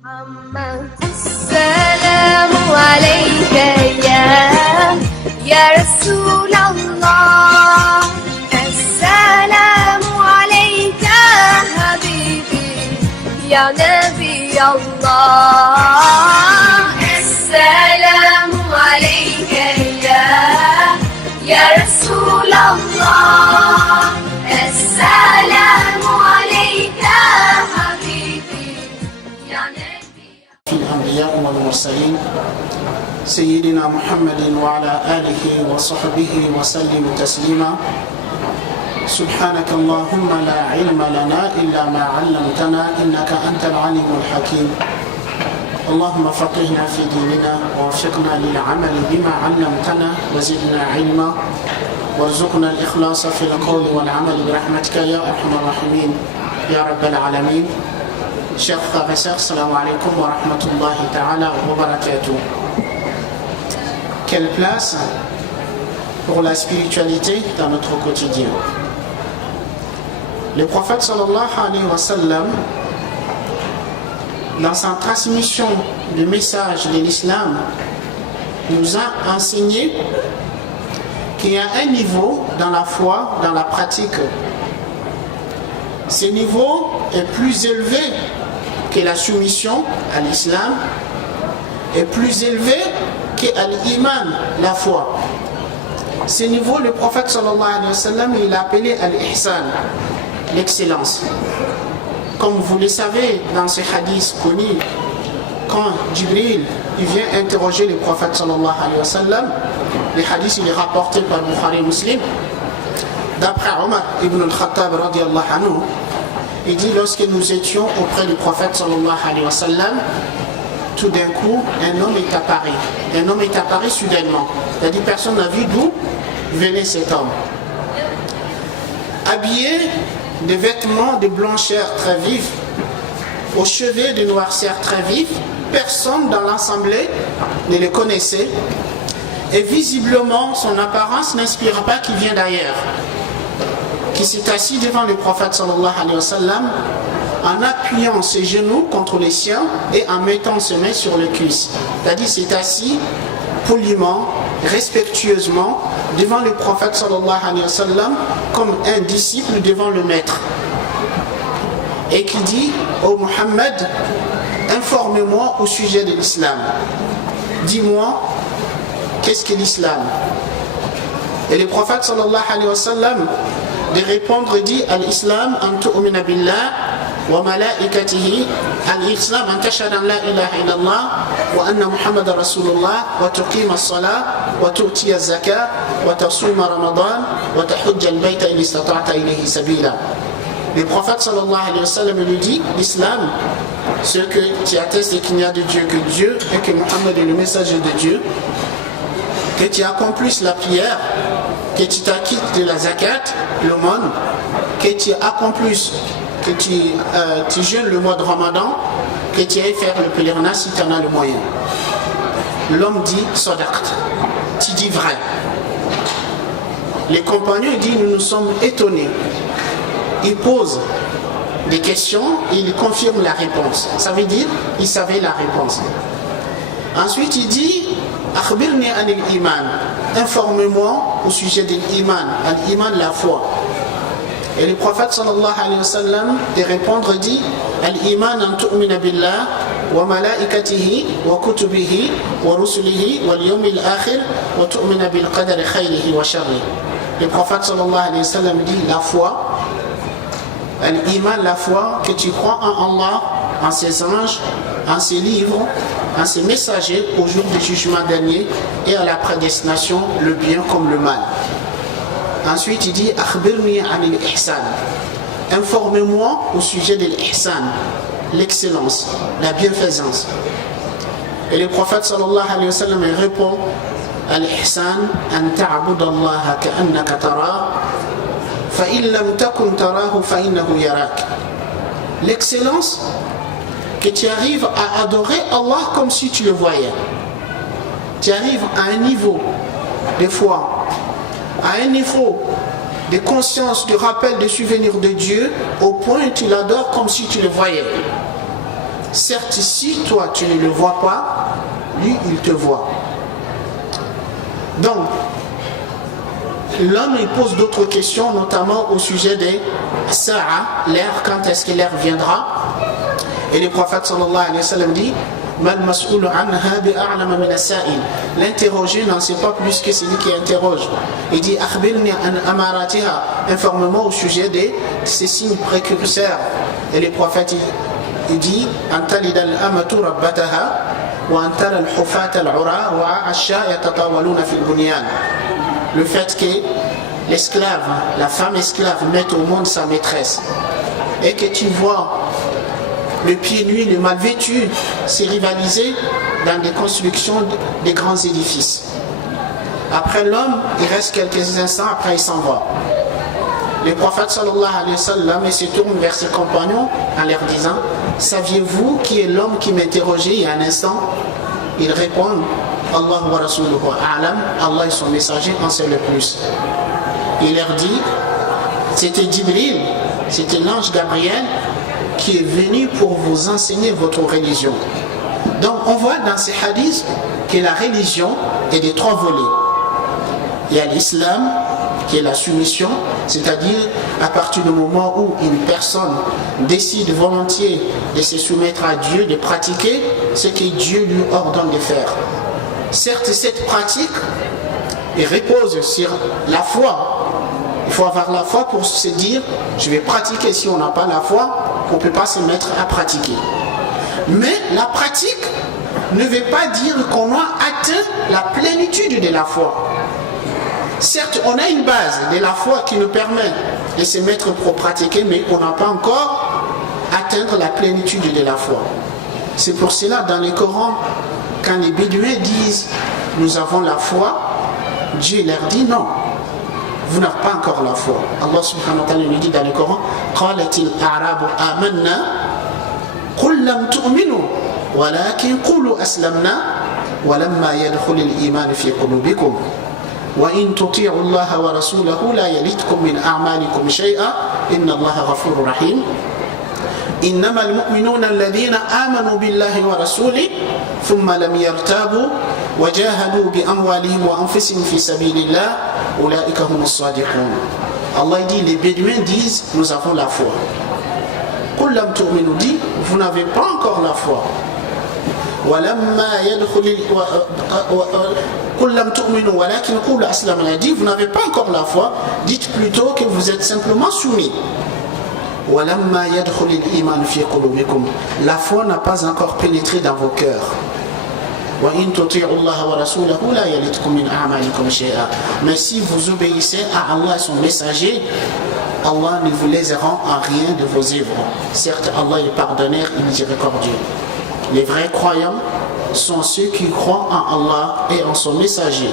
السلام عليك يا رسول الله السلام عليك حبيبي يا نبي الله السلام عليك يا رسول الله السلام عليك حبيبي يا نبي الأنبياء والمرسلين سيدنا محمد وعلى آله وصحبه وسلم تسليما سبحانك اللهم لا علم لنا إلا ما علمتنا إنك أنت العليم الحكيم اللهم فقهنا في ديننا ووفقنا للعمل بما علمتنا وزدنا علما وارزقنا الإخلاص في القول والعمل برحمتك يا أرحم الراحمين يا رب العالمين. Chers frères et sœurs, salam alaikum wa rahmatullahi ta'ala wa barakatuh. Quelle place pour la spiritualité dans notre quotidien? Le prophète sallallahu alayhi wa sallam, dans sa transmission du message de l'islam, nous a enseigné qu'il y a un niveau dans la foi, dans la pratique. Ce niveau est plus élevé que la soumission à l'islam, est plus élevé qu'à l'iman, la foi. Ce niveau, le prophète sallallahu alayhi wa sallam, il a appelé al-ihsan, l'excellence. Comme vous le savez, dans ce hadith connu, quand Jibril il vient interroger le prophète sallallahu alayhi wa sallam, le hadith il est rapporté par Bukhari Muslim, d'après Omar ibn al-Khattab radiyallahu anhu, il dit lorsque nous étions auprès du prophète sallallahu alayhi wa sallam, tout d'un coup un homme est apparu. Un homme est apparu soudainement. C'est-à-dire personne n'a vu d'où venait cet homme. Habillé de vêtements de blancheur très vif, aux cheveux de noirceur très vif, personne dans l'assemblée ne le connaissait et visiblement son apparence n'inspire pas qu'il vient d'ailleurs. Qui s'est assis devant le prophète sallallahu alayhi wa sallam en appuyant ses genoux contre les siens et en mettant ses mains sur le cuisse. C'est-à-dire s'est assis poliment, respectueusement devant le prophète sallallahu alayhi wa sallam comme un disciple devant le maître. Et qui dit: ô Muhammad, informe-moi au sujet de l'islam. Dis-moi, qu'est-ce que l'islam? Et le prophète sallallahu alayhi wa sallam de répondre dit: al-islam an tu'mina billah wa malaikatihi, al-islam an tashhadu an la ilaha illallah wa anna muhammadar rasulullah wa tuqima as-salah wa tu'ti az-zakah wa tasuma ramadan wa tahujja al-bayta in istata'ta ilayhi sabila. Le prophète sallallahu alayhi wa sallam lui dit: l'islam, ce que tu attestes qu'il n'y a de Dieu que Dieu et que Muhammad est le messager de Dieu, que tu accomplisses la prière, que tu t'acquittes de la zakat, l'aumône, que tu accomplisses, que tu jeûnes le mois de Ramadan, que tu ailles faire le pèlerinage si tu en as le moyen. L'homme dit: sadaqt, tu dis vrai. Les compagnons disent: nous nous sommes étonnés. Il pose des questions et il confirme la réponse. Ça veut dire il savait la réponse. Ensuite il dit: akhbirni anil iman, informe-moi au sujet de l'iman, al-iman, la foi. Et le prophète sallallahu alayhi wa sallam de répondre dit: al-iman an tu'mina billah wa malaikatihi wa kutubihi wa rusulihi wal yawmil akhir wa tu'mina bil qadari khayrihi wa sharrihi. Le prophète sallallahu alayhi wa sallam dit: la foi, al-iman, la foi, que tu crois en Allah, en ses anges, en ses livres, en ses messagers au jour du jugement dernier et à la prédestination, le bien comme le mal. Ensuite il dit: akhbirni anil ihsan, informe-moi au sujet de l'ihsan, l'excellence, la bienfaisance. Et le prophète sallallahu alayhi wa sallam répond: al-ihsan an ta'budallaha ka'annaka tarah fa in lam takun tarahu fa innahu yarak. L'excellence, que tu arrives à adorer Allah comme si tu le voyais. Tu arrives à un niveau de foi, à un niveau de conscience, de rappel, de souvenir de Dieu, au point où tu l'adores comme si tu le voyais. Certes, si toi tu ne le vois pas, lui il te voit. Donc, l'homme il pose d'autres questions, notamment au sujet des sa'a, l'ère, quand est-ce que l'ère viendra. Et le prophète sallallahu alayhi wa sallam dit l'interrogé n'en sait pas plus que celui qui interroge. Il dit informe-moi au sujet de ces signes précurseurs. Et le prophète il dit le fait que l'esclave, la femme esclave mette au monde sa maîtresse et que tu vois le pied nu, le mal vêtu, c'est rivalisé dans des constructions des grands édifices. Après l'homme, il reste quelques instants, après il s'en va. Le prophète sallallahu alayhi wa sallam se tourne vers ses compagnons en leur disant saviez-vous qui est l'homme qui m'interrogeait il y a un instant? Ils répondent Allah wa rasuluhu a'lam, Allah et son messager en sait le plus. Il leur dit c'était Jibril, c'était l'ange Gabriel qui est venu pour vous enseigner votre religion. Donc on voit dans ces hadiths que la religion est de trois volets. Il y a l'islam qui est la soumission, c'est-à-dire à partir du moment où une personne décide volontiers de se soumettre à Dieu, de pratiquer ce que Dieu lui ordonne de faire. Certes, cette pratique repose sur la foi. Il faut avoir la foi pour se dire je vais pratiquer. Si on n'a pas la foi, on ne peut pas se mettre à pratiquer. Mais la pratique ne veut pas dire qu'on a atteint la plénitude de la foi. Certes, on a une base de la foi qui nous permet de se mettre pour pratiquer, mais on n'a pas encore atteint la plénitude de la foi. C'est pour cela, dans le Coran, quand les Bédouins disent nous avons la foi, Dieu leur dit non. Vous n'avez pas encore la foi. Allah subhanahu wa ta'ala nous dit dans le Coran qalatil a'rabu amanna qul lam tu'minu walakin qulu aslamna walamma yadkhulul iman fi qulubikum wa in tuti'u Allah wa rasulahu la yalitkum min a'malikum shay'a inna Allah ghafurur rahim إنما المؤمنون الذين آمنوا بالله ورسوله ثم لم يرتابوا وجاهدوا بأموالهم وأنفسهم في سبيل الله أولئك هم الصادقون. Allah dit, les Bédouins disent, nous avons la foi. قل لم تؤمنوا dit, vous n'avez pas encore la foi. ولما يدخل قل لم تؤمنوا ولكن قولوا أسلمنا dit, vous n'avez pas encore la foi, dites plutôt que vous êtes simplement soumis. La foi n'a pas encore pénétré dans vos cœurs. Mais si vous obéissez à Allah et son messager, Allah ne vous léseront en rien de vos œuvres. Certes, Allah est pardonneur et miséricordieux. Les vrais croyants sont ceux qui croient en Allah et en son messager,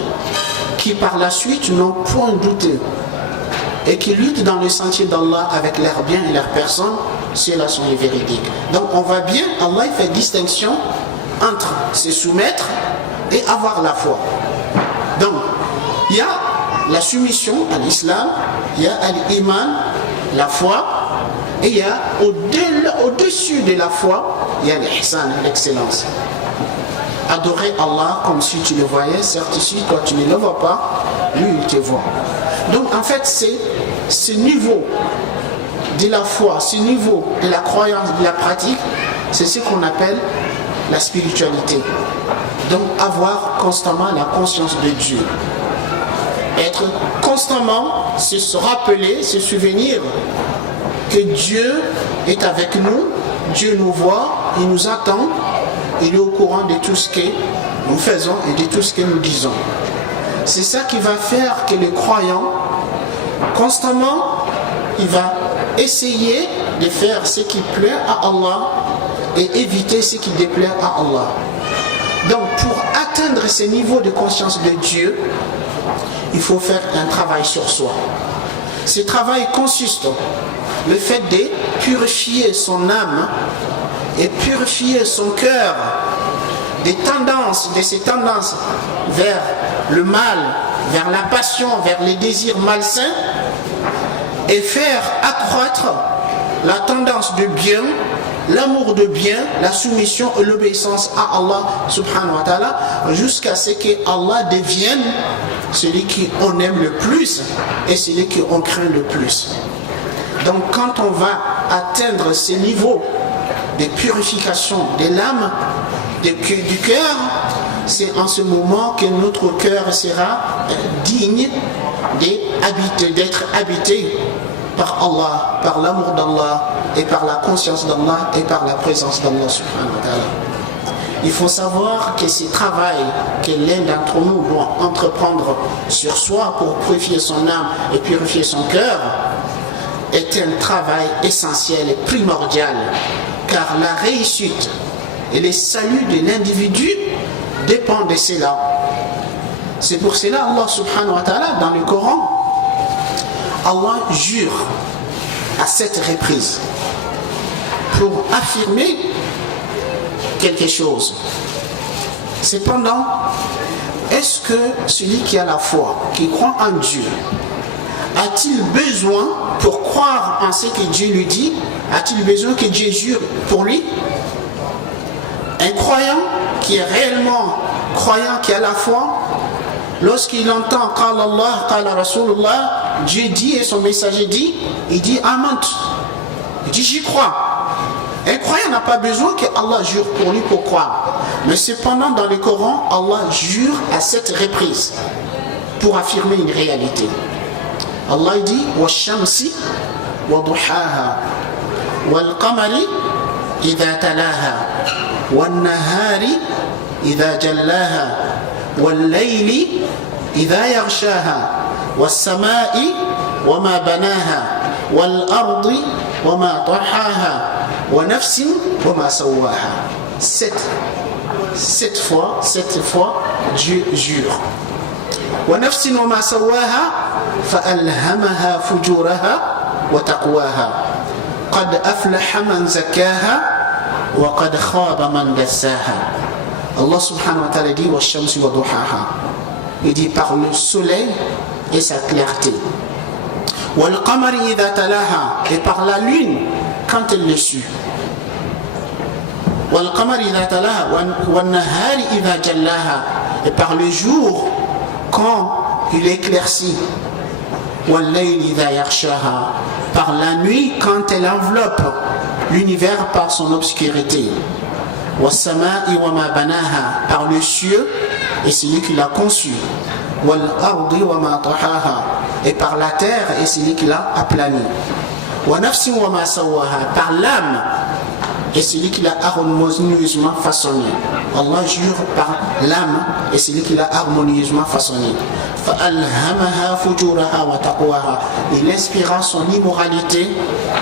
qui par la suite n'ont point douté et qui luttent dans le sentier d'Allah avec leurs biens et leurs personnes, ceux-là sont les véridiques. Donc on voit bien, Allah fait distinction entre se soumettre et avoir la foi. Donc, il y a la soumission à l'islam, il y a l'iman, la foi, et il y a au-dessus de la foi, il y a l'ihsan, l'excellence. Adorer Allah comme si tu le voyais, certes si toi tu ne le vois pas, lui il te voit. Donc en fait c'est ce niveau de la foi, ce niveau de la croyance, de la pratique, c'est ce qu'on appelle la spiritualité. Donc avoir constamment la conscience de Dieu. Être constamment, se rappeler, se souvenir que Dieu est avec nous, Dieu nous voit, il nous attend, il est au courant de tout ce que nous faisons et de tout ce que nous disons. C'est ça qui va faire que le croyant, constamment, il va essayer de faire ce qui plaît à Allah et éviter ce qui déplaît à Allah. Donc pour atteindre ce niveau de conscience de Dieu, il faut faire un travail sur soi. Ce travail consiste dans le fait de purifier son âme et purifier son cœur de ces tendances vers le mal, vers la passion, vers les désirs malsains, et faire accroître la tendance de bien l'amour de bien, la soumission et l'obéissance à Allah subhanahu wa ta'ala, jusqu'à ce que Allah devienne celui qu'on aime le plus et celui qu'on craint le plus. Donc quand on va atteindre ces niveaux de purification de l'âme, du cœur, c'est en ce moment que notre cœur sera digne d'être habité par Allah, par l'amour d'Allah et par la conscience d'Allah et par la présence d'Allah subhanahu wa ta'ala. Il faut savoir que ce travail que l'un d'entre nous doit entreprendre sur soi pour purifier son âme et purifier son cœur est un travail essentiel et primordial, car la réussite et le salut de l'individu dépendent de cela. C'est pour cela Allah subhanahu wa ta'ala dans le Coran, Allah jure à 7 reprises pour affirmer quelque chose. Cependant, est-ce que celui qui a la foi, qui croit en Dieu, a-t-il besoin, pour croire en ce que Dieu lui dit, a-t-il besoin que Dieu jure pour lui? Un croyant qui est réellement croyant, qui a la foi, lorsqu'il entend Qala Allah, Qala Rasulullah, Dieu dit et son messager dit, il dit Amant. Il dit j'y crois. Un croyant n'a pas besoin que Allah jure pour lui pour croire. Mais cependant dans le Coran, Allah jure à 7 reprises pour affirmer une réalité. Allah dit Washamsi wa duhaha wal qamari idha talaha wal nahari idha jallaha wal layli idha yaghshaha was samai wa ma banaha wal ardi wa ma tahaha wa nafsin wa ma sawaha. 7 fois Dieu jure. Wa nafsin wa ma sawaha فألهمها فجورها وتقواها قد أفلح من زكاها وقد خاب من دساها. Allah subhanahu wa ta'ala dit والشمس وضحاها. Il dit par le soleil et sa clarté. والقمر إذا تلاها, et par la lune quand elle le suit. والقمر إذا تلاها والنهار إذا جلاها, et par le jour quand il éclaircit. Par la nuit quand elle enveloppe l'univers par son obscurité. Par le cieux et celui qui l'a conçu. Et par la terre et celui qui l'a aplani. Par l'âme et celui qui l'a harmonieusement façonné. Allah jure par l'âme et celui qui l'a harmonieusement façonné. Il inspira son immoralité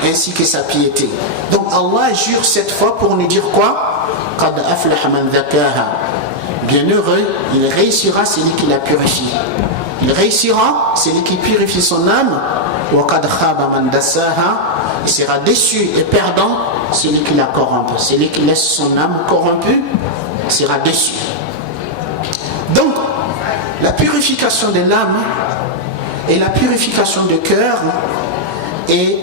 ainsi que sa piété. Donc Allah jure cette fois pour nous dire quoi? Bienheureux, il réussira celui qui la purifie. Il réussira celui qui purifie son âme. Il sera déçu et perdant celui qui la corrompt. Celui qui laisse son âme corrompue sera déçu. Donc, la purification de l'âme et la purification du cœur est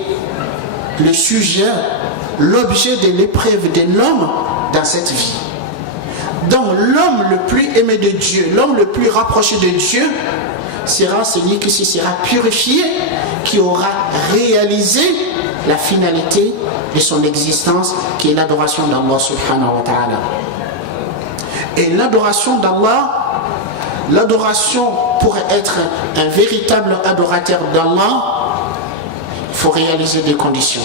le sujet, l'objet de l'épreuve de l'homme dans cette vie. Donc, l'homme le plus aimé de Dieu, l'homme le plus rapproché de Dieu, sera celui qui se sera purifié, qui aura réalisé la finalité de son existence, qui est l'adoration d'Allah subhanahu wa ta'ala. Et l'adoration d'Allah, l'adoration pour être un véritable adorateur d'Allah, il faut réaliser des conditions.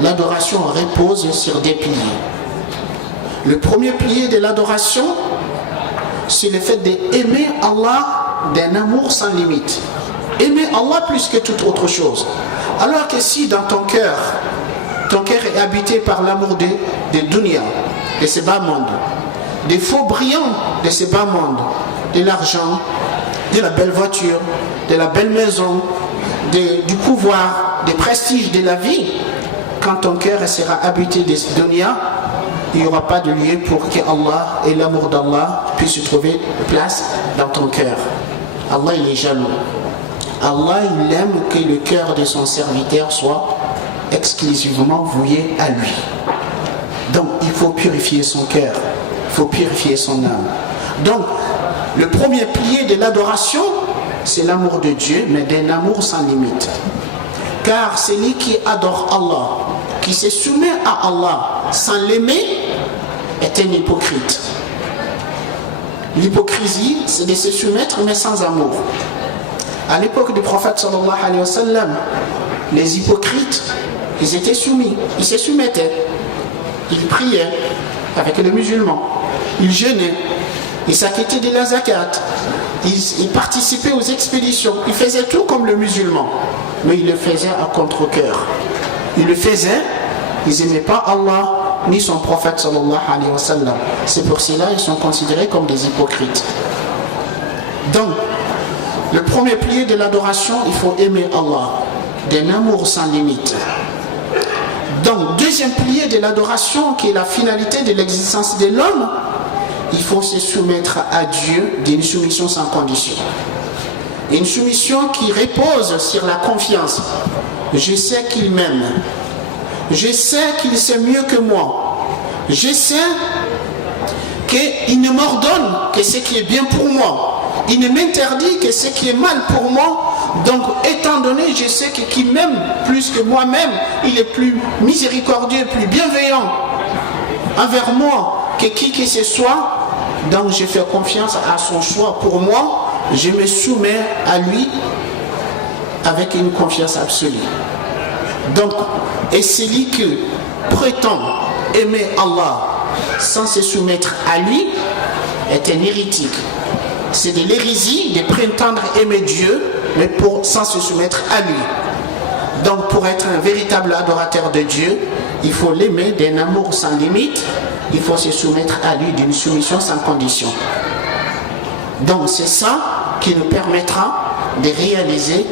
L'adoration repose sur des piliers. Le premier pilier de l'adoration, c'est le fait d'aimer Allah d'un amour sans limite. Aimer Allah plus que toute autre chose. Alors que si dans ton cœur est habité par l'amour de dunya, de ce bas monde, des faux brillants de ce bas monde, de l'argent, de la belle voiture, de la belle maison, du pouvoir, du prestige de la vie, quand ton cœur sera habité de ce dunya, il n'y aura pas de lieu pour que Allah et l'amour d'Allah puissent trouver place dans ton cœur. Allah il est jaloux. Allah il aime que le cœur de son serviteur soit exclusivement voué à lui. Donc il faut purifier son cœur, il faut purifier son âme. Donc le premier pilier de l'adoration, c'est l'amour de Dieu, mais d'un amour sans limite. Car celui qui adore Allah, qui se soumet à Allah sans l'aimer, est un hypocrite. L'hypocrisie, c'est de se soumettre mais sans amour. À l'époque du prophète sallallahu alayhi wa sallam, les hypocrites, ils étaient soumis, ils se soumettaient, ils priaient avec les musulmans, ils jeûnaient, ils s'acquittaient de la zakat, ils participaient aux expéditions, ils faisaient tout comme le musulman, mais ils le faisaient à contre-cœur. Ils le faisaient, ils n'aimaient pas Allah ni son prophète sallallahu alayhi wa sallam. C'est pour cela qu'ils sont considérés comme des hypocrites. Donc, le premier pilier de l'adoration, il faut aimer Allah, d'un amour sans limite. Donc, deuxième pilier de l'adoration, qui est la finalité de l'existence de l'homme, il faut se soumettre à Dieu d'une soumission sans condition. Une soumission qui repose sur la confiance. Je sais qu'il m'aime. Je sais qu'il sait mieux que moi. Je sais qu'il ne m'ordonne que ce qui est bien pour moi. Il ne m'interdit que ce qui est mal pour moi. Donc, étant donné, je sais que qui m'aime plus que moi-même, il est plus miséricordieux, plus bienveillant envers moi que qui que ce soit. Donc, je fais confiance à son choix pour moi. Je me soumets à lui avec une confiance absolue. Donc, et celui qui prétend aimer Allah sans se soumettre à lui est un hérétique. C'est de l'hérésie de prétendre aimer Dieu, mais sans se soumettre à lui. Donc, pour être un véritable adorateur de Dieu, il faut l'aimer d'un amour sans limite. Il faut se soumettre à lui d'une soumission sans condition. Donc, c'est ça qui nous permettra de réaliser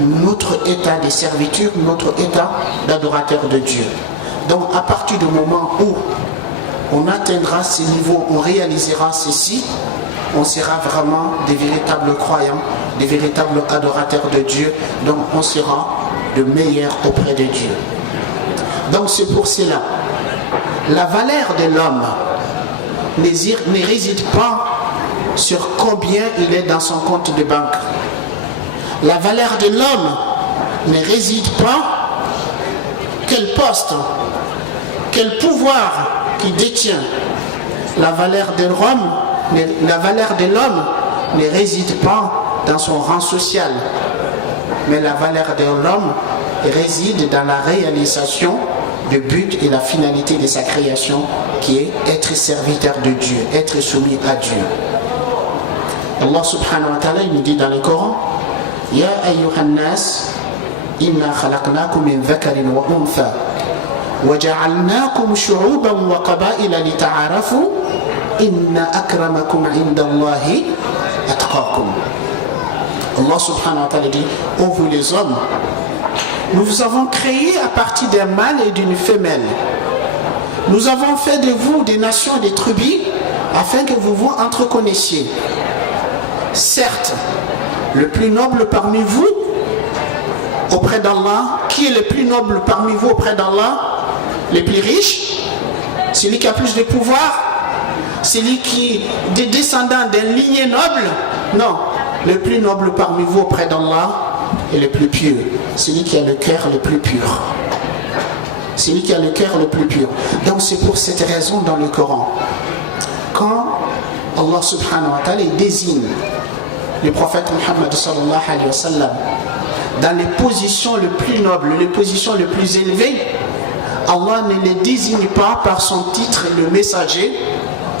notre état de servitude, notre état d'adorateur de Dieu. Donc à partir du moment où on atteindra ce niveau, on réalisera ceci, on sera vraiment des véritables croyants, des véritables adorateurs de Dieu, donc on sera de meilleurs auprès de Dieu. Donc c'est pour cela, la valeur de l'homme ne réside pas sur combien il est dans son compte de banque. La valeur de l'homme ne réside pas quel poste, quel pouvoir qu'il détient. La valeur de l'homme ne réside pas dans son rang social, mais la valeur de l'homme réside dans la réalisation du but et la finalité de sa création, qui est être serviteur de Dieu, être soumis à Dieu. Allah subhanahu wa ta'ala, il nous dit dans le Coran: Ya ayyuhan nas, inna khalaqnakum min dhakarin wa untha wa ja'alnakum shu'uban wa qaba'ila lita'arafu inna akramakum 'inda Allahi atqakum. Allah subhanahu wa ta'ala dit: ô vous les hommes, nous vous avons créé à partir d'un mâle et d'une femelle. Nous avons fait de vous des nations et des tribus afin que vous vous entreconnaissiez. Certes, le plus noble parmi vous auprès d'Allah, qui est le plus noble parmi vous auprès d'Allah? Les plus riches, celui qui a plus de pouvoir, celui qui est des descendants d'une lignée noble? Non, le plus noble parmi vous auprès d'Allah est le plus pieux, celui qui a le cœur le plus pur. Celui qui a le cœur le plus pur. Donc c'est pour cette raison dans le Coran, quand Allah subhanahu wa ta'ala désigne le prophète Muhammad sallallahu alayhi wa sallam dans les positions les plus nobles, les positions les plus élevées, Allah ne les désigne pas par son titre, le messager,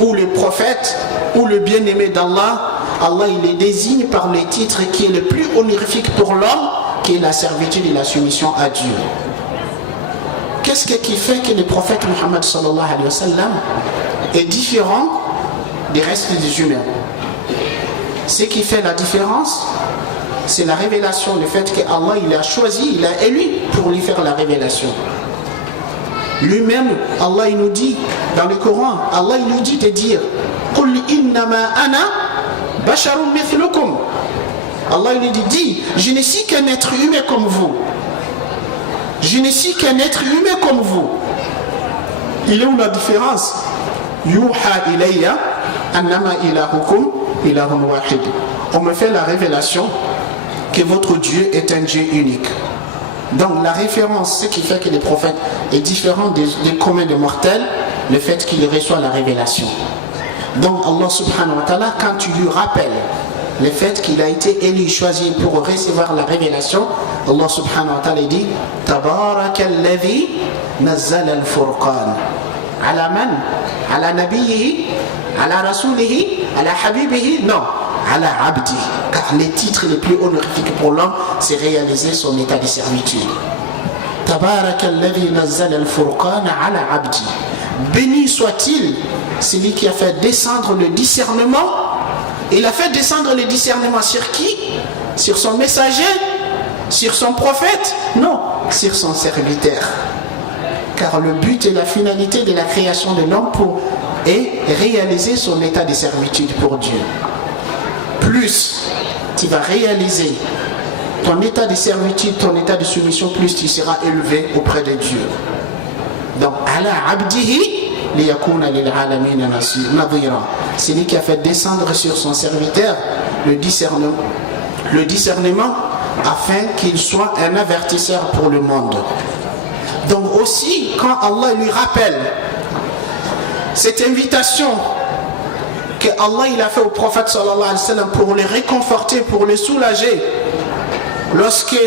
ou le prophète, ou le bien-aimé d'Allah. Allah, il les désigne par le titre qui est le plus honorifique pour l'homme, qui est la servitude et la soumission à Dieu. Qu'est-ce qui fait que le prophète Muhammad sallallahu alayhi wa sallam est différent des restes des humains? Ce qui fait la différence, c'est la révélation, le fait qu'Allah il a choisi, il a élu pour lui faire la révélation. Lui-même, Allah il nous dit dans le Coran, Allah il nous dit de dire: Qul innama ana basharun mithlukum. Allah il nous dit, je ne suis qu'un être humain comme vous. Je ne suis qu'un être humain comme vous. Il est où la différence? Yuha ilayya annama ilahukum ilahun wahid. On me fait la révélation que votre Dieu est un Dieu unique. Donc la référence, ce qui fait que le prophète est différent des communs des mortels, le fait qu'il reçoit la révélation. Donc Allah subhanahu wa ta'ala, quand tu lui rappelles le fait qu'il a été élu, choisi pour recevoir la révélation, Allah subhanahu wa ta'ala dit Tabarakalladhi nazzala al-furqan ala man? Ala nabiyyihi? Ala rasulihi? Ala habibihi? Non, ala abdi. Car les titres les plus honorifiques pour l'homme, c'est réaliser son état de servitude. Tabarakalladhi nazzala al-furqan ala abdi. Béni soit-il celui qui a fait descendre le discernement. Il a fait descendre le discernement sur qui? Sur son messager? Sur son prophète? Non, sur son serviteur. Car le but et la finalité de la création de l'homme est réaliser son état de servitude pour Dieu. Plus tu vas réaliser ton état de servitude, ton état de soumission, plus tu seras élevé auprès de Dieu. Donc, ala abdihi liyakuna lil alamin nadhira. C'est lui qui a fait descendre sur son serviteur le discernement afin qu'il soit un avertisseur pour le monde. Donc aussi, quand Allah lui rappelle cette invitation que Allah il a fait au prophète sallallahu alayhi wa sallam pour le réconforter, pour le soulager, lorsque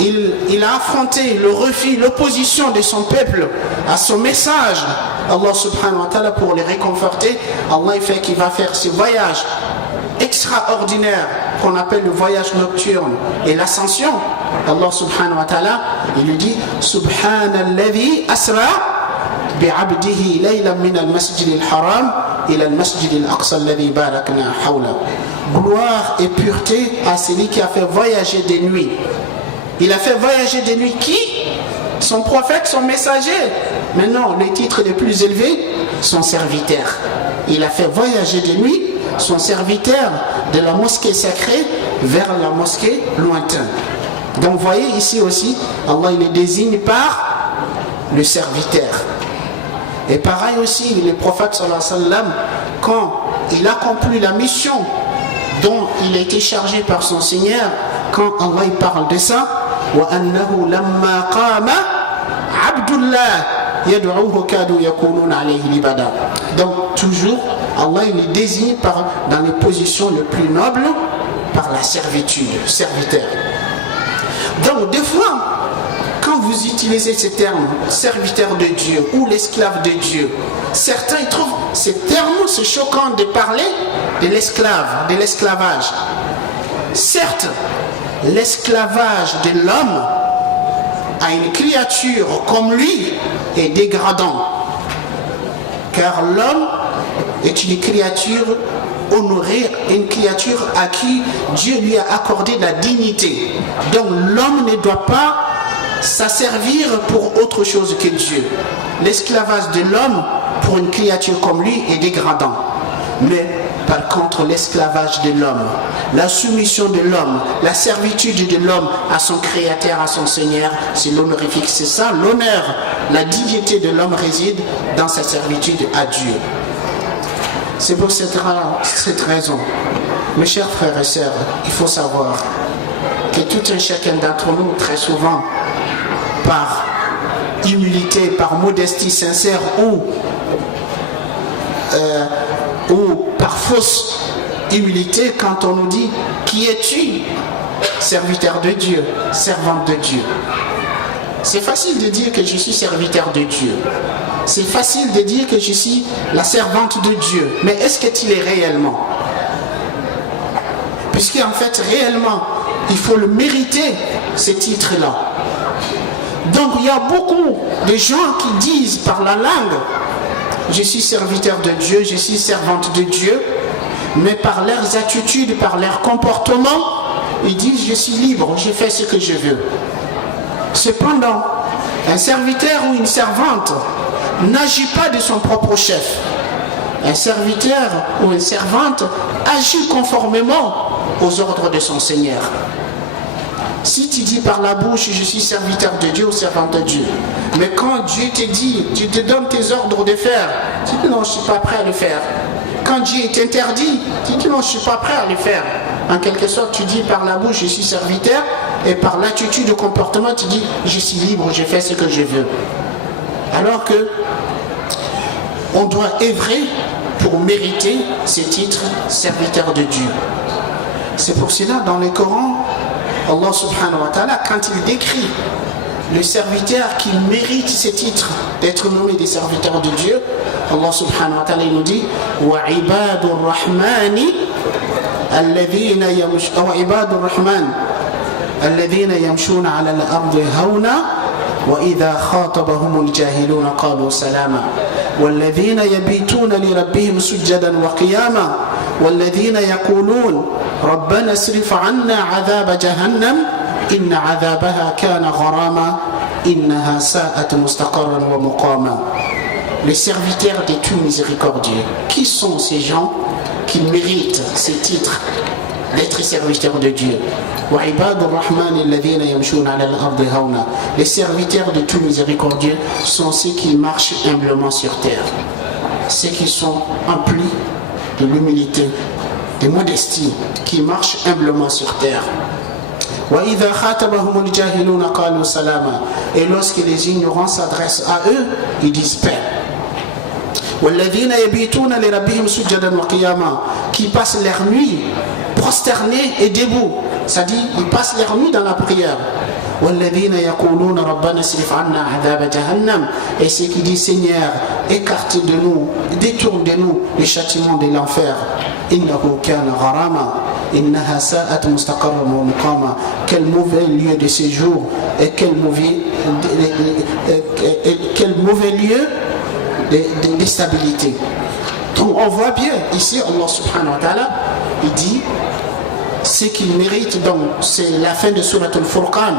il a affronté le refus, l'opposition de son peuple à son message, Allah subhanahu wa ta'ala, pour les réconforter, Allah il fait qu'il va faire ce voyage extraordinaire qu'on appelle le voyage nocturne et l'ascension. Allah subhanahu wa ta'ala, il lui dit Subhanalladhi asra bi'abdihi laylan min al-masjid al-haram ila al-masjid al-aqsa alladhi barakna hawla. Gloire et pureté à celui qui a fait voyager des nuits. Il a fait voyager des nuits qui? Son prophète, son messager. Mais non, le titre le plus élevé, son serviteur. Il a fait voyager des nuits son serviteur de la mosquée sacrée vers la mosquée lointaine. Donc vous voyez ici aussi, Allah il le désigne par le serviteur. Et pareil aussi, le prophète sallallahu alayhi wa sallam, quand il accomplit la mission dont il a été chargé par son Seigneur, quand Allah il parle de ça, وَأَنَّهُ لَمَّا قَامَ عَبْدُ اللَّهِ يَدْعُوهُ كَادُوا يَكُونُونَ عَلَيْهِ لِبَدًا. Donc toujours, Allah il les désigne dans les positions les plus nobles par la servitude, serviteur. Donc des fois, quand vous utilisez ces termes, serviteur de Dieu ou l'esclave de Dieu, certains ils trouvent ces termes c'est choquant de parler de l'esclave, de l'esclavage. Certes, l'esclavage de l'homme à une créature comme lui est dégradant, car l'homme est une créature honorée, une créature à qui Dieu lui a accordé la dignité. Donc l'homme ne doit pas s'asservir pour autre chose que Dieu. L'esclavage de l'homme pour une créature comme lui est dégradant. Mais par contre, l'esclavage de l'homme, la soumission de l'homme, la servitude de l'homme à son créateur, à son Seigneur, c'est l'honorifique. C'est ça l'honneur, la dignité de l'homme réside dans sa servitude à Dieu. C'est pour cette raison, mes chers frères et sœurs, il faut savoir que tout un chacun d'entre nous, très souvent, par humilité, par modestie sincère ou par fausse humilité, quand on nous dit « Qui es-tu » Serviteur de Dieu, servante de Dieu. C'est facile de dire que je suis serviteur de Dieu. C'est facile de dire que je suis la servante de Dieu. Mais est-ce que tu l'es réellement? Puisqu'en fait, réellement, il faut le mériter, ce titre-là. Donc, il y a beaucoup de gens qui disent par la langue je suis serviteur de Dieu, je suis servante de Dieu, mais par leurs attitudes, par leur comportement, ils disent je suis libre, je fais ce que je veux. Cependant, un serviteur ou une servante n'agit pas de son propre chef. Un serviteur ou une servante agit conformément aux ordres de son Seigneur. Si tu dis par la bouche, je suis serviteur de Dieu ou servante de Dieu, mais quand Dieu te dit, tu te donnes tes ordres de faire, tu dis non, je ne suis pas prêt à le faire. Quand Dieu t'interdit, tu dis non, je ne suis pas prêt à le faire. En quelque sorte, tu dis par la bouche, je suis serviteur, et par l'attitude de comportement, tu dis, je suis libre, je fais ce que je veux. Alors que on doit œuvrer pour mériter ce titre serviteur de Dieu. C'est pour cela, dans le Coran, Allah subhanahu wa ta'ala, quand il décrit le serviteur qui mérite ce titre d'être nommé des serviteurs de Dieu, Allah subhanahu wa ta'ala nous dit wa ibadur rahmani alladhina yamshuna ala al-ardi hawna wa idha khatabahum al-jahiluna qalu salama والذين يبيتون لربهم سجدا وقياما والذين يقولون ربنا اصرف عنا عذاب جهنم إن عذابها كان غراما إنها ساءت مستقرا ومقاما. Les serviteurs des tout miséricordieux, qui sont ces gens qui méritent ces titres d'être serviteurs de Dieu? Les serviteurs de tout miséricordieux sont ceux qui marchent humblement sur terre, ceux qui sont emplis de l'humilité, de modestie, qui marchent humblement sur terre. Et lorsque les ignorants s'adressent à eux, ils disent paix. Qui passent leur nuit prosternés et debout, c'est-à-dire ils passent leur nuit dans la prière. Et ceux qui disent Seigneur, écarte de nous, détourne de nous le châtiment de l'enfer. Quel mauvais lieu de séjour et quel mauvais lieu de stabilité. Donc on voit bien ici Allah subhanahu wa ta'ala, il dit ce qu'il mérite. Donc c'est la fin de Surat al-Furqan,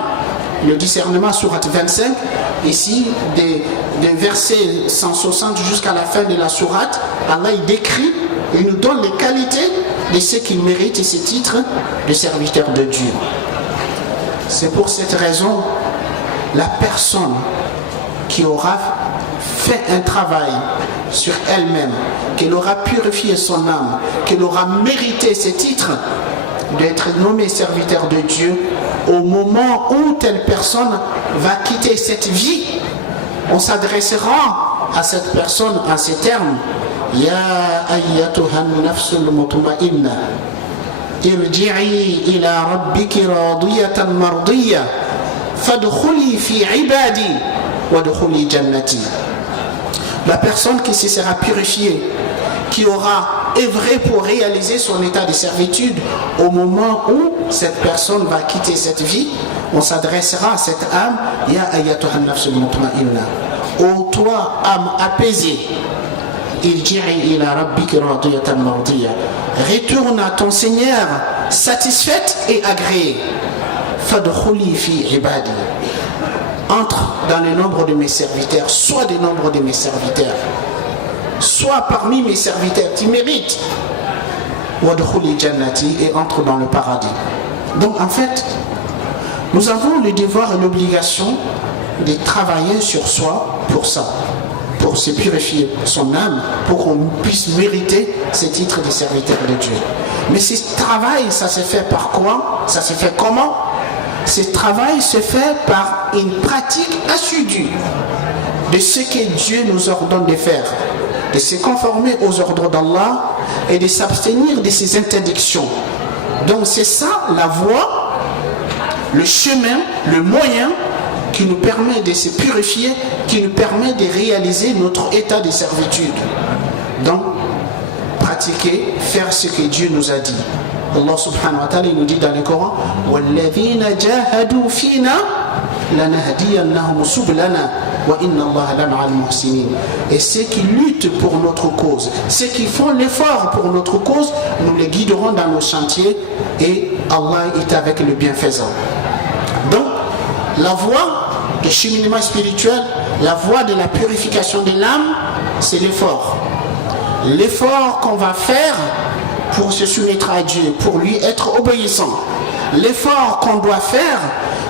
le discernement, Surat 25. Ici des versets 160 jusqu'à la fin de la Surat, Allah il décrit, il nous donne les qualités de ceux qui méritent ce titre de serviteur de Dieu. C'est pour cette raison, la personne qui aura fait un travail sur elle-même, qu'elle aura purifié son âme, qu'elle aura mérité ce titre d'être nommé serviteur de Dieu, au moment où telle personne va quitter cette vie, on s'adressera à cette personne en ces termes: Ya ayyatuhan nafsul mutma'inna irji'i ila rabbiki radiyatan mardiyya fadkhuli fi ibadi wadkhuli jannati. La personne qui se sera purifiée, qui aura œuvré pour réaliser son état de servitude, au moment où cette personne va quitter cette vie, on s'adressera à cette âme: Ya ayyatuhan nafsul mutma'inna, ô toi âme apaisée, irji'i ila rabbika radiyatan mardiyya, retourne à ton Seigneur satisfaite et agréée. Fadkhuli fi ibadi, entre dans le nombre de mes serviteurs, sois des nombres de mes serviteurs, sois parmi mes serviteurs, tu mérites. Wadkhuli jannati, et entre dans le paradis. Donc en fait, nous avons le devoir et l'obligation de travailler sur soi pour ça, pour se purifier son âme, pour qu'on puisse mériter ce titre de serviteur de Dieu. Mais ce travail, ça se fait par quoi? Ça se fait comment? Ce travail se fait par une pratique assidue de ce que Dieu nous ordonne de faire, de se conformer aux ordres d'Allah et de s'abstenir de ses interdictions. Donc c'est ça la voie, le chemin, le moyen qui nous permet de se purifier, qui nous permet de réaliser notre état de servitude. Donc, pratiquer, faire ce que Dieu nous a dit. Allah subhanahu wa ta'ala nous dit dans le Coran: وَالَّذِينَ جَاهَدُوا فِينَا لَنَهْدِيَنَّهُمْ سُبُلَنَا وَإِنَّ اللَّهَ لَمَعَ الْمُحْسِنِينَ. Et ceux qui luttent pour notre cause, ceux qui font l'effort pour notre cause, nous les guiderons dans nos chantiers et Allah est avec le bienfaisant. Donc, la voie du cheminement spirituel, la voie de la purification de l'âme, c'est l'effort. L'effort qu'on va faire pour se soumettre à Dieu, pour lui être obéissant. l'effort qu'on doit faire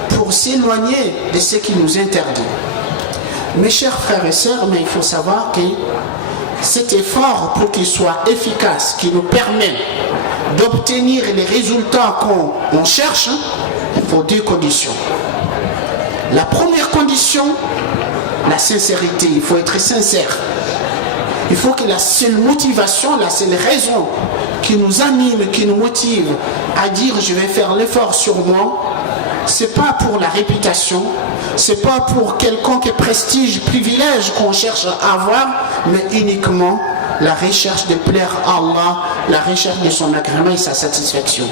pour s'éloigner de ce qui nous interdit. Mes chers frères et sœurs, mais il faut savoir que cet effort, pour qu'il soit efficace, qui nous permet d'obtenir les résultats qu'on cherche, il faut 2 conditions. La première condition, la sincérité. Il faut être sincère. Il faut que la seule motivation, la seule raison qui nous anime, qui nous motive à dire je vais faire l'effort sur moi, c'est pas pour la réputation, c'est pas pour quelconque prestige, privilège qu'on cherche à avoir, mais uniquement la recherche de plaire à Allah, la recherche de son agrément et sa satisfaction.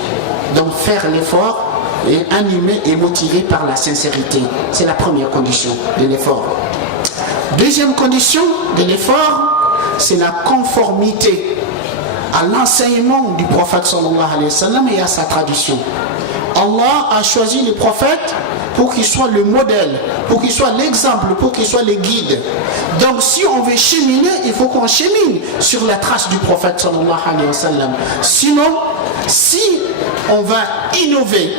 Donc faire l'effort est animé et motivé par la sincérité. C'est la première condition de l'effort. Deuxième condition de l'effort, c'est la conformité à l'enseignement du prophète sallallahu alayhi wa sallam et à sa tradition. Allah a choisi le prophète pour qu'il soit le modèle, pour qu'il soit l'exemple, pour qu'il soit le guide. Donc si on veut cheminer, il faut qu'on chemine sur la trace du prophète sallallahu alayhi wa sallam. Sinon, si on va innover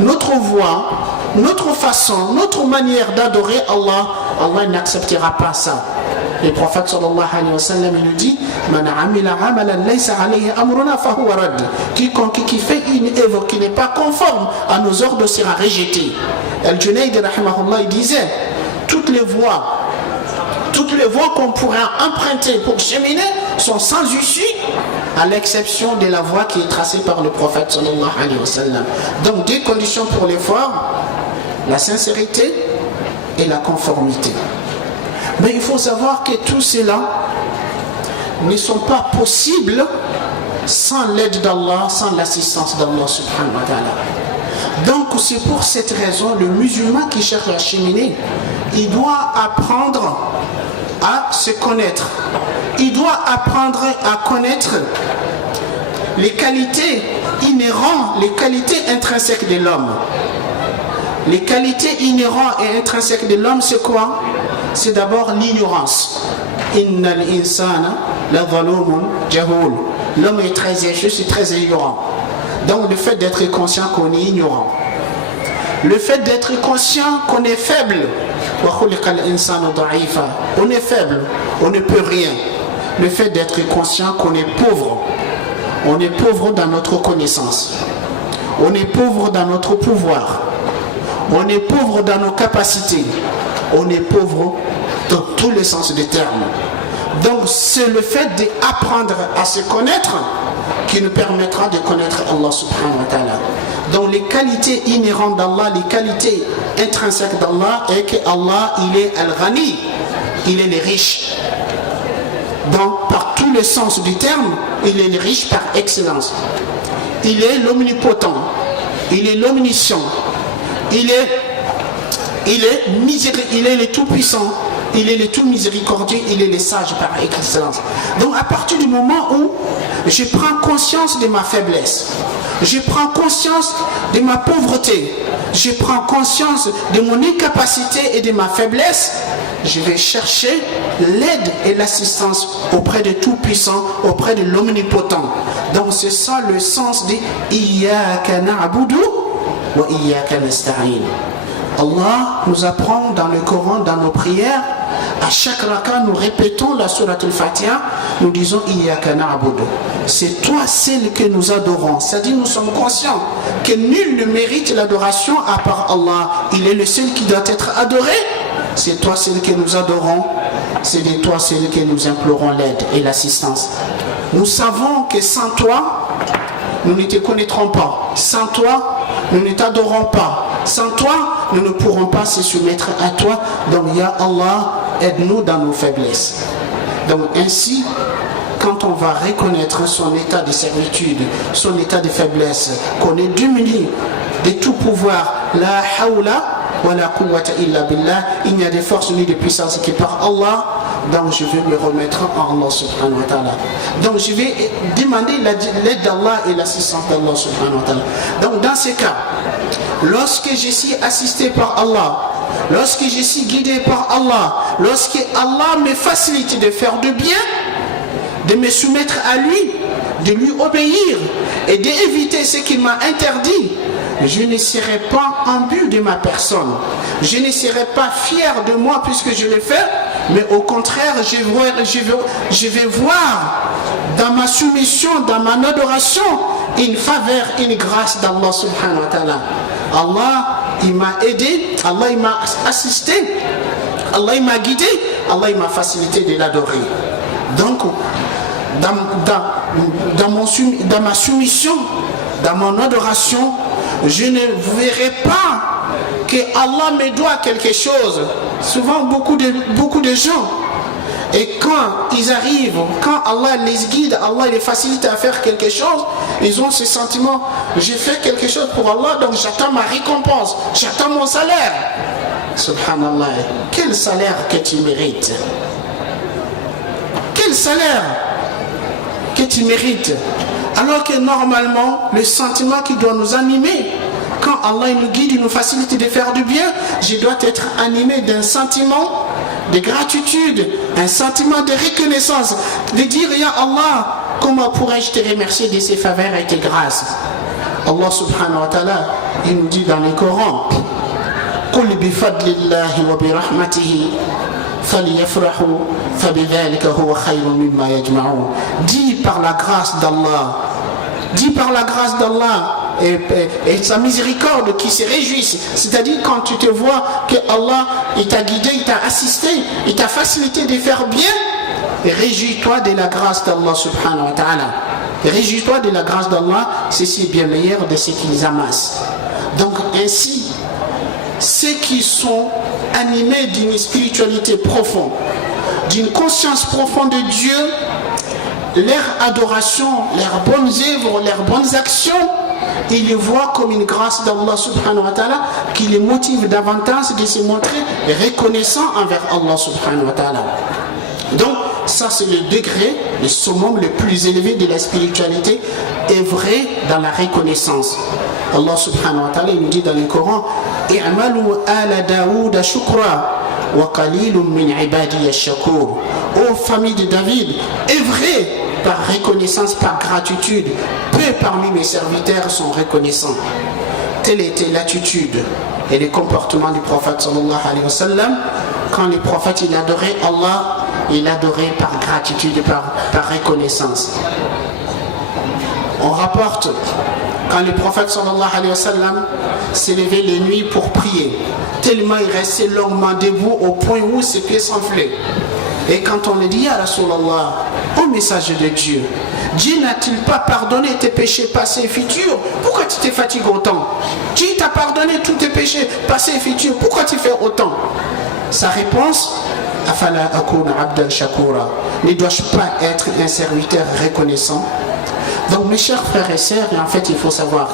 notre voie, notre façon, notre manière d'adorer Allah, Allah n'acceptera pas ça. Le prophète sallallahu alayhi wa sallam nous dit Man amila amalan laysa alayhi amruna fahuwa radd. Quiconque qui fait une œuvre qui n'est pas conforme à nos ordres sera rejeté. Al-Junayd rahimahullah il disait toutes les voies qu'on pourrait emprunter pour cheminer sont sans issue, à l'exception de la voie qui est tracée par le prophète sallallahu alayhi wa sallam. Donc 2 conditions pour l'effort, la sincérité et la conformité. Mais il faut savoir que tout cela ne sont pas possibles sans l'aide d'Allah, sans l'assistance d'Allah subhanahu wa ta'ala. Donc c'est pour cette raison, le musulman qui cherche à cheminer, il doit apprendre à se connaître. Il doit apprendre à connaître les qualités inhérentes, les qualités intrinsèques de l'homme. Les qualités inhérentes et intrinsèques de l'homme, c'est quoi? C'est d'abord l'ignorance. Innal insana la zalumun jahul. L'homme est très injuste et très ignorant. Donc le fait d'être conscient qu'on est ignorant, le fait d'être conscient qu'on est faible, on est faible, on ne peut rien. Le fait d'être conscient qu'on est pauvre, on est pauvre dans notre connaissance, on est pauvre dans notre pouvoir, on est pauvre dans nos capacités, on est pauvre dans tous les sens des termes. Donc c'est le fait d'apprendre à se connaître qui nous permettra de connaître Allah subhanahu wa ta'ala. Donc les qualités inhérentes d'Allah, les qualités intrinsèques d'Allah est que Allah il est Al-Ghani, il est le riche. Donc par tous les sens du terme, il est le riche par excellence. Il est l'omnipotent, il est l'omniscient, il est le tout-puissant, il est le tout miséricordieux, il est le sage par excellence. Donc à partir du moment où je prends conscience de ma faiblesse, je prends conscience de ma pauvreté, je prends conscience de mon incapacité et de ma faiblesse, je vais chercher l'aide et l'assistance auprès de tout-puissant, auprès de l'omnipotent. Donc c'est ça le sens de Iyyaka na'budu wa iyyaka nasta'in. Allah nous apprend dans le Coran, dans nos prières, à chaque raka, nous répétons la sourate al-Fatiha, nous disons Iyyaka na'budu. C'est toi celle que nous adorons. C'est-à-dire nous sommes conscients que nul ne mérite l'adoration à part Allah. Il est le seul qui doit être adoré. C'est toi celle que nous adorons. C'est de toi celle que nous implorons l'aide et l'assistance. Nous savons que sans toi, nous ne te connaîtrons pas. Sans toi, nous ne t'adorons pas. Sans toi, nous ne pourrons pas se soumettre à toi. Donc, Ya Allah, aide-nous dans nos faiblesses. Donc, ainsi, quand on va reconnaître son état de servitude, son état de faiblesse, qu'on est démuni de tout pouvoir, la hawla wa la quwwata illa billah, il n'y a de force ni de puissance que par Allah. Donc je vais me remettre en Allah subhanahu wa ta'ala. Donc je vais demander l'aide d'Allah et l'assistance d'Allah subhanahu wa ta'ala. Donc dans ce cas, lorsque je suis assisté par Allah, lorsque je suis guidé par Allah, lorsque Allah me facilite de faire du bien, de me soumettre à lui, de lui obéir et d'éviter ce qu'il m'a interdit, je ne serai pas imbu de ma personne. Je ne serai pas fier de moi puisque je l'ai fait, mais au contraire, je vais voir dans ma soumission, dans ma adoration, une faveur, une grâce d'Allah subhanahu wa ta'ala. Allah, il m'a aidé, Allah, il m'a assisté, Allah, il m'a guidé, Allah, il m'a facilité de l'adorer. Donc, dans ma soumission, dans mon adoration, je ne verrai pas que Allah me doit quelque chose. Souvent, beaucoup de gens, et quand ils arrivent, quand Allah les guide, Allah les facilite à faire quelque chose, ils ont ce sentiment, j'ai fait quelque chose pour Allah, donc j'attends ma récompense, j'attends mon salaire. Subhanallah, quel salaire que tu mérites? Quel salaire que tu mérites? Alors que normalement, le sentiment qui doit nous animer, quand Allah nous guide, il nous facilite de faire du bien, je dois être animé d'un sentiment de gratitude, un sentiment de reconnaissance, de dire, Ya Allah, comment pourrais-je te remercier de ces faveurs et tes grâces? Allah subhanahu wa ta'ala, il nous dit dans le Coran, قُلْ بِفَضْلِ اللَّهِ وَبِرَحْمَتِهِ فَلْيَفْرَحُوا فَبِذَلِكَ هُوَ خَيْرٌ مِمَّا يَجْمَعُونَ. Dis par la grâce d'Allah, dis par la grâce d'Allah et sa miséricorde qui se réjouissent. C'est-à-dire quand tu te vois que Allah il t'a guidé, il t'a assisté, il t'a facilité de faire bien, réjouis-toi de la grâce d'Allah subhanahu wa ta'ala. Réjouis-toi de la grâce d'Allah, ceci est bien meilleur de ce qu'ils amassent. Donc ainsi, ceux qui sont animés d'une spiritualité profonde, d'une conscience profonde de Dieu, leur adoration, leurs bonnes œuvres, leurs bonnes actions, ils les voient comme une grâce d'Allah subhanahu wa ta'ala qui les motive davantage de se montrer reconnaissants envers Allah subhanahu wa ta'ala. Donc ça c'est le degré, le summum le plus élevé de la spiritualité, œuvrer dans la reconnaissance. Allah subhanahu wa ta'ala nous dit dans le Coran, i'malu ala Daoud shukra wa qalilun min ibadiy ash-shakur. Ô famille de David, œuvrez par reconnaissance, par gratitude. Peu parmi mes serviteurs sont reconnaissants. Telle était l'attitude et le comportement du prophète sallallahu alayhi wa sallam. Quand le prophète il adorait Allah, il adorait par gratitude, par reconnaissance. On rapporte quand le prophète sallallahu alayhi wa sallam s'est levé les nuits pour prier, tellement il restait longuement debout au point où ses pieds s'enflaient. Et quand on lui dit, Ya Rasulallah, ô messager de Dieu, Dieu n'a-t-il pas pardonné tes péchés passés et futurs? Pourquoi tu te fatigues autant? Dieu t'a pardonné tous tes péchés passés et futurs, pourquoi tu fais autant? Sa réponse, Afala akuna abdan shakura, ne dois-je pas être un serviteur reconnaissant? Donc mes chers frères et sœurs, en fait il faut savoir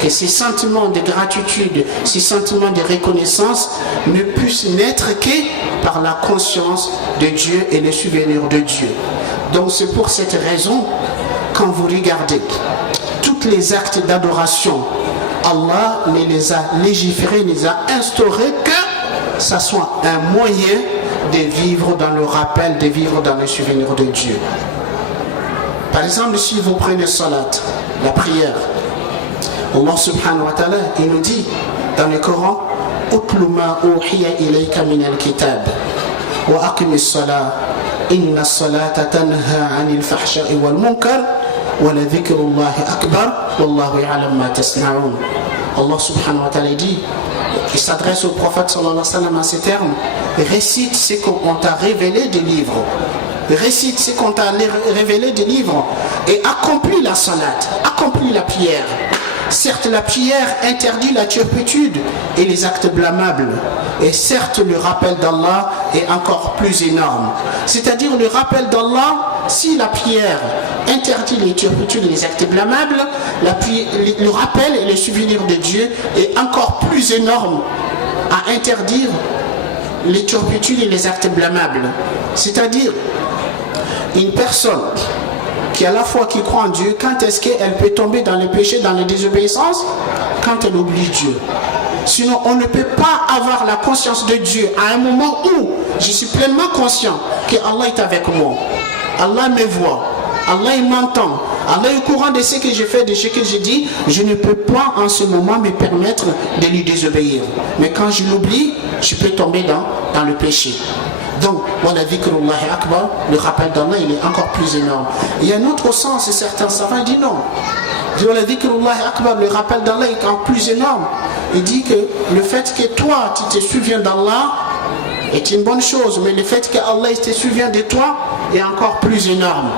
que ces sentiments de gratitude, ces sentiments de reconnaissance ne puissent naître que par la conscience de Dieu et le souvenir de Dieu. Donc c'est pour cette raison, quand vous regardez tous les actes d'adoration, Allah ne les a légiférés, ne les a instaurés que ça soit un moyen de vivre dans le rappel, de vivre dans le souvenir de Dieu. Par exemple, si vous prenez salat, la prière, Allah subhanahu wa ta'ala, il nous dit dans le Coran, Utlu ma uhiya ilayka min al-kitab wa aqim as-salat inna as-salata tanha 'anil fahsha'i wal munkar wa la dhikrullahi akbar wallahu ya'lam ma tasna'un. Allah subhanahu wa ta'ala dit, il s'adresse au prophète sallallahu alayhi wa sallam en ces termes, récite ce qu'on t'a révélé des livres. Récite ce qu'on t'a révélé des livres et accomplis la salat, accomplis la prière. Certes, la prière interdit la turpitude et les actes blâmables. Et certes, le rappel d'Allah est encore plus énorme. C'est-à-dire le rappel d'Allah, si la prière interdit les turpitudes et les actes blâmables, le rappel et le souvenir de Dieu est encore plus énorme à interdire les turpitudes et les actes blâmables. C'est-à-dire, une personne qui à la fois qui croit en Dieu, quand est-ce qu'elle peut tomber dans le péché, dans la désobéissance? Quand elle oublie Dieu. Sinon, on ne peut pas avoir la conscience de Dieu à un moment où je suis pleinement conscient que Allah est avec moi. Allah me voit, Allah il m'entend, Allah est au courant de ce que j'ai fait, de ce que j'ai dit. Je ne peux pas en ce moment me permettre de lui désobéir. Mais quand je l'oublie, je peux tomber dans le péché. Donc, voilà, dhikrullahi akbar, le rappel d'Allah, il est encore plus énorme. Il y a un autre sens, et certains savants disent non. Voilà, dhikrullahi akbar, le rappel d'Allah est encore plus énorme. Il dit que le fait que toi, tu te souviens d'Allah est une bonne chose, mais le fait qu'Allah se souvient de toi est encore plus énorme.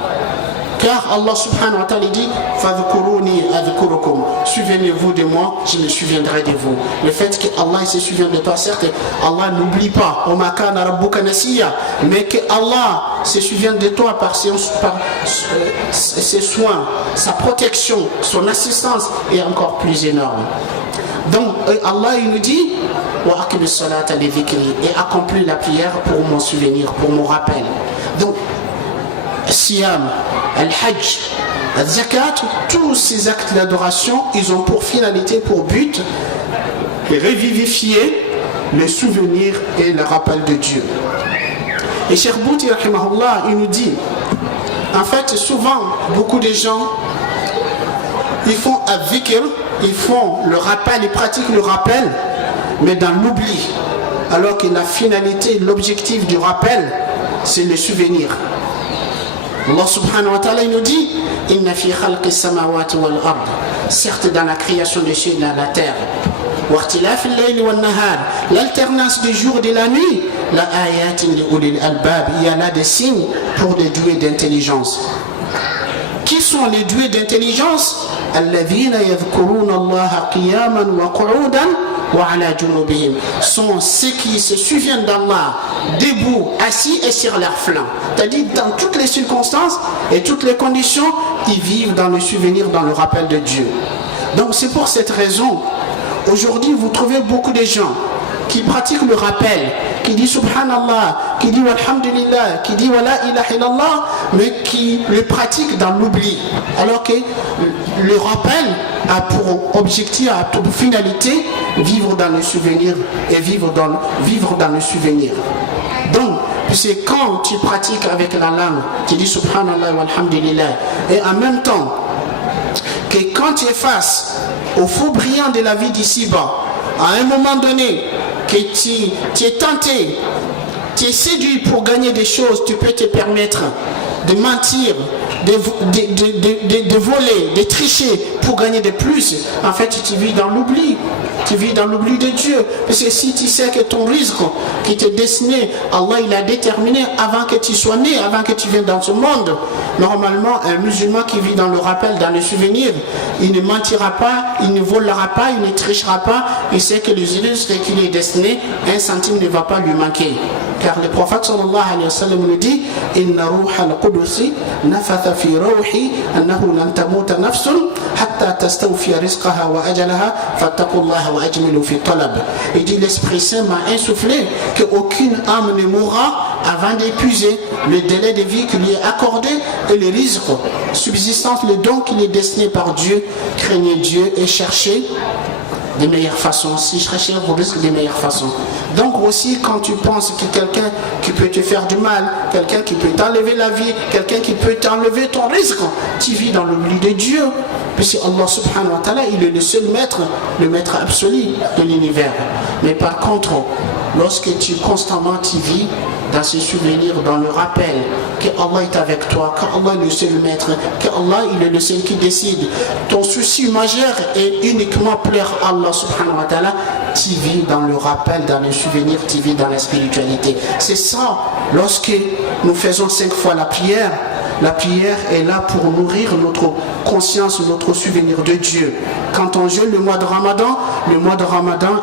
Car Allah subhanahu wa ta'ala dit Fadhkuruni adhkurukum. Souvenez-vous de moi, je me souviendrai de vous. Le fait que Allah se souvient de toi, certes, Allah n'oublie pas. Wa ma kana rabbuka nasiya. Mais que Allah se souvient de toi par ses soins, sa protection, son assistance est encore plus énorme. Donc Allah il nous dit Wa aqimis salata li dhikri, et accomplis la prière pour mon souvenir, pour mon rappel. Donc Siyam, Al-Hajj, Al-Zakat, tous ces actes d'adoration, ils ont pour finalité, pour but, de revivifier le souvenir et le rappel de Dieu. Et Cheikh Bouti, rahimahullah, il nous dit, en fait, souvent, beaucoup de gens, ils font al-Dhikr, ils font le rappel, ils pratiquent le rappel, mais dans l'oubli. Alors que la finalité, l'objectif du rappel, c'est le souvenir. Allah subhanahu wa ta'ala il nous dit Inna fi khalqi samawati wal ard. Certes, dans la création des cieux et de la terre, wa ikhtilaf al-layli wan nahar, l'alternance du jour et de la nuit, la ayatin li ulil albab, il y a là des signes pour des doués d'intelligence. Qui sont les doués d'intelligence? Alladhina yadhkuruna Allah qiyaman wa qu'udan wa ala junubihim, sont ceux qui se souviennent d'Allah debout, assis et sur leurs flancs. C'est-à-dire dans toutes les circonstances et toutes les conditions, ils vivent dans le souvenir, dans le rappel de Dieu. Donc c'est pour cette raison, aujourd'hui vous trouvez beaucoup de gens qui pratiquent le rappel, qui dit Subhanallah, qui dit Alhamdulillah, qui dit Wa la ilaha illallah, mais qui le pratiquent dans l'oubli. Alors que le rappel a pour objectif, a pour finalité, vivre dans le souvenir et vivre dans le souvenir. Donc, c'est quand tu pratiques avec la langue, tu dis Subhanallah wa Alhamdulillah, et en même temps, que quand tu es face au faux brillant de la vie d'ici-bas, à un moment donné, que tu es tenté, tu es séduit pour gagner des choses, tu peux te permettre de mentir, de voler, de tricher pour gagner de plus. En fait, tu vis dans l'oubli. Tu vis dans l'oubli de Dieu. Parce que si tu sais que ton risque qui t'est destiné, Allah il a déterminé avant que tu sois né, avant que tu viennes dans ce monde. Normalement, un musulman qui vit dans le rappel, dans le souvenir, il ne mentira pas, il ne volera pas, il ne trichera pas. Il sait que le risque qu'il est destiné, un centime ne va pas lui manquer. Car le prophète sallallahu alayhi wa sallam nous dit Inna ruha al-Qudusi nafatha fi rawhi annahu lan tamuta nafsun hatta tastawfiya rizqaha wa ajalaha fattaqullaha wa ajmilu fi talab. Il dit l'Esprit Saint m'a insoufflé qu'aucune âme ne mourra avant d'épuiser le délai de vie qui lui est accordé et le risque, subsistance, le don qui est destiné par Dieu. Craignez Dieu et cherchez des meilleures façons. Si je cherche vos risques des meilleures façons. Donc aussi quand tu penses que quelqu'un qui peut te faire du mal, quelqu'un qui peut t'enlever la vie, quelqu'un qui peut t'enlever ton risque, tu vis dans l'oubli de Dieu. Puisque Allah subhanahu wa ta'ala, il est le seul maître, le maître absolu de l'univers. Mais par contre, lorsque tu constamment tu vis dans ce souvenir, dans le rappel que Allah est avec toi, qu'Allah est le seul maître, qu'Allah il est le seul qui décide, ton souci majeur est uniquement plaire à Allah subhanahu wa ta'ala, tu vis dans le rappel, dans le souvenir, tu vis dans la spiritualité. C'est ça, lorsque nous faisons 5 fois la prière est là pour nourrir notre conscience, notre souvenir de Dieu. Quand on jeûne le mois de Ramadan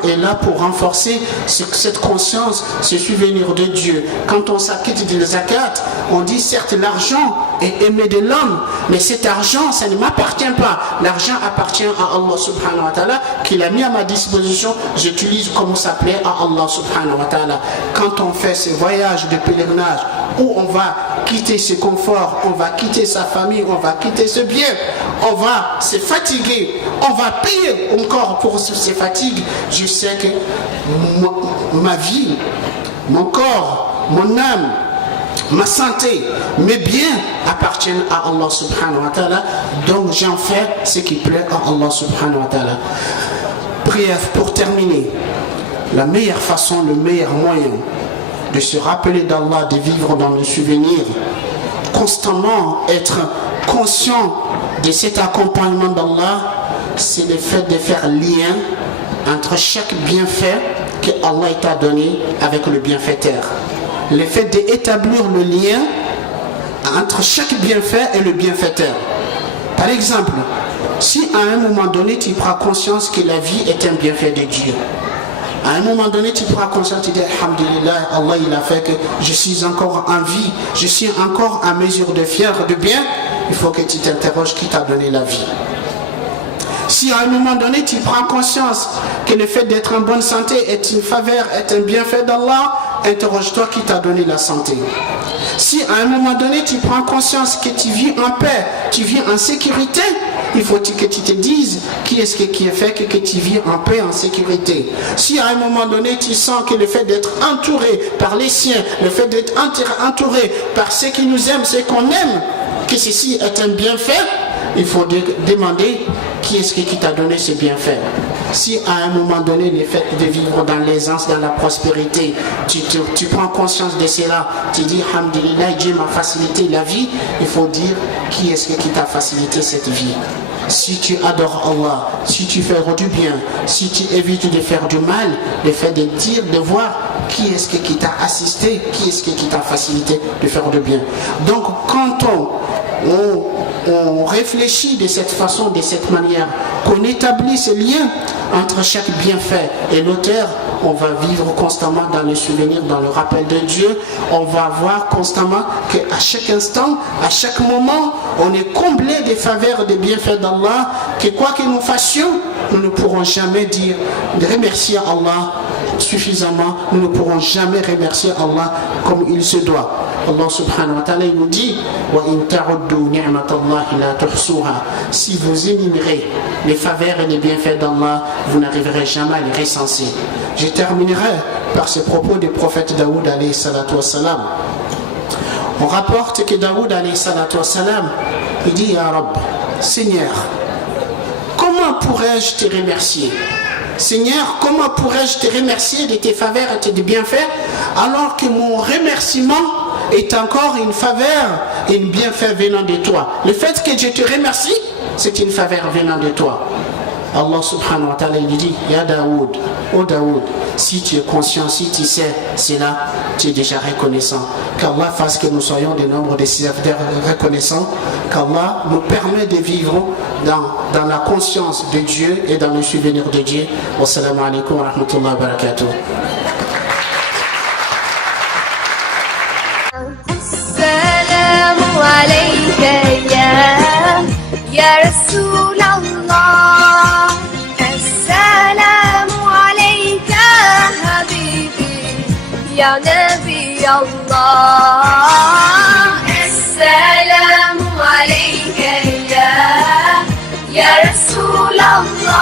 est là pour renforcer cette conscience, ce souvenir de Dieu. Quand on s'acquitte de la zakat, on dit certes l'argent est aimé de l'homme, mais cet argent, ça ne m'appartient pas. L'argent appartient à Allah subhanahu wa ta'ala, qu'il a mis à ma disposition, j'utilise comme ça plaît à Allah subhanahu wa ta'ala. Quand on fait ce voyage de pèlerinage, où on va quitter ses conforts, on va quitter sa famille, on va quitter ce bien, on va se fatiguer, on va payer encore pour ces fatigues. Je sais que ma vie, mon corps, mon âme, ma santé, mes biens appartiennent à Allah subhanahu wa ta'ala, donc j'en fais ce qui plaît à Allah subhanahu wa ta'ala. Prière pour terminer. La meilleure façon, le meilleur moyen de se rappeler d'Allah, de vivre dans le souvenir, constamment être conscient de cet accompagnement d'Allah, c'est le fait de faire lien entre chaque bienfait que Allah t'a donné avec le bienfaiteur. Le fait d'établir le lien entre chaque bienfait et le bienfaiteur. Par exemple, si à un moment donné tu prends conscience que la vie est un bienfait de Dieu, à un moment donné tu prends conscience, tu dis alhamdulillah, Allah il a fait que je suis encore en vie, je suis encore en mesure de faire de bien, il faut que tu t'interroges qui t'a donné la vie. Si à un moment donné tu prends conscience que le fait d'être en bonne santé est une faveur, est un bienfait d'Allah, interroge-toi qui t'a donné la santé. Si à un moment donné tu prends conscience que tu vis en paix, tu vis en sécurité, il faut que tu te dises qui est-ce qui a fait que tu vis en paix, en sécurité. Si à un moment donné tu sens que le fait d'être entouré par les siens, le fait d'être entouré par ceux qui nous aiment, ceux qu'on aime, que ceci est un bienfait, il faut demander qui est-ce qui t'a donné ce bienfait. Si à un moment donné, le fait de vivre dans l'aisance, dans la prospérité, tu prends conscience de cela, tu dis alhamdulillah, Dieu m'a facilité la vie, il faut dire qui est-ce qui t'a facilité cette vie. Si tu adores Allah, si tu fais du bien, si tu évites de faire du mal, le fait de dire, de voir qui est-ce qui t'a assisté, qui est-ce qui t'a facilité de faire du bien. Donc quand on réfléchit de cette façon, de cette manière, qu'on établit ce lien entre chaque bienfait et l'auteur, on va vivre constamment dans le souvenir, dans le rappel de Dieu. On va voir constamment qu'à chaque instant, à chaque moment, on est comblé des faveurs, des bienfaits d'Allah, que quoi que nous fassions, nous ne pourrons jamais dire, de remercier Allah suffisamment, nous ne pourrons jamais remercier Allah comme il se doit. Allah subhanahu wa ta'ala nous dit si vous énumérez les faveurs et les bienfaits d'Allah, vous n'arriverez jamais à les recenser. Je terminerai par ce propos du prophète Daoud alayhi salatu wassalam. On rapporte que Daoud alayhi salatu wassalam, il dit Ya Rab, Seigneur, comment pourrais-je te remercier? Seigneur, comment pourrais-je te remercier de tes faveurs et de tes bienfaits alors que mon remerciement est encore une faveur et un bienfait venant de toi. Le fait que je te remercie, c'est une faveur venant de toi. Allah subhanahu wa ta'ala il dit Ya Daoud, oh Daoud, si tu es conscient, si tu sais cela, tu es déjà reconnaissant. Qu'Allah fasse que nous soyons des nombres de serviteurs reconnaissants, qu'Allah nous permet de vivre dans la conscience de Dieu et dans le souvenir de Dieu. Wassalamu alaikum wa rahmatullahi wa barakatuh. Assalamu alayka ya Rasulallah. Assalamu alayka habibi ya Nabi Allah. Assalamu alayka ya Rasulallah.